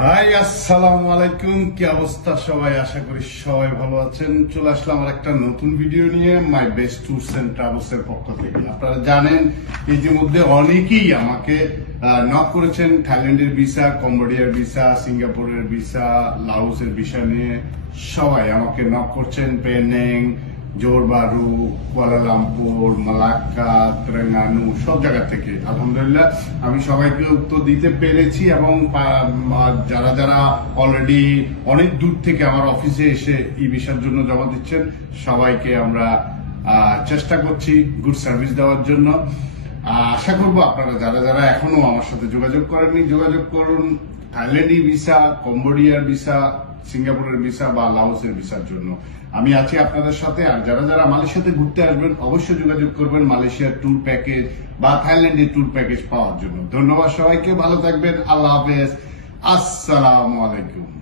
High, আসসালামু আলাইকুম। কি অবস্থা সবাই? আশা করি সবাই ভালো আছেন। চলে আসলাম আমার একটা নতুন ভিডিও নিয়ে my best tours and travels পক্ষ থেকে। আপনারা জানেন, ইতিমধ্যে অনেকেই আমাকে নক করেছেন থাইল্যান্ডের ভিসা কম্বোডিয়ার ভিসা সিঙ্গাপুরের ভিসা লাওসের ভিসা নিয়ে। সবাই আমাকে নক করছেন পেনেং জোরবারু কুয়ালালামপুর মালাক্কা তেলেঙ্গানু সব জায়গা থেকে। আলহামদুলিল্লাহ, আমি সবাইকে উত্তর দিতে পেরেছি এবং যারা যারা অলরেডি অনেক দূর থেকে আমার অফিসে এসে ই ভিসার জন্য জমা দিচ্ছেন, সবাইকে আমরা চেষ্টা করছি গুড সার্ভিস দেওয়ার জন্য। আশা করব আপনারা যারা যারা এখনও আমার সাথে যোগাযোগ করেননি, যোগাযোগ করুন। থাইল্যান্ডি ভিসা, কম্বোডিয়ার ভিসা, সিঙ্গাপুরের ভিসা বা লাউসের ভিসার জন্য। আমি আছি আপনাদের সাথে, আর যারা যারা মালয়েশিয়াতে ঘুরতে আসবেন, অবশ্যই যোগাযোগ করবেন মালয়েশিয়ার ট্যুর প্যাকেজ বা থাইল্যান্ডের ট্যুর প্যাকেজ পাওয়ার জন্য। ধন্যবাদ সবাইকে, ভালো থাকবেন, আল্লাহ হাফেজ। আসসালামু আলাইকুম।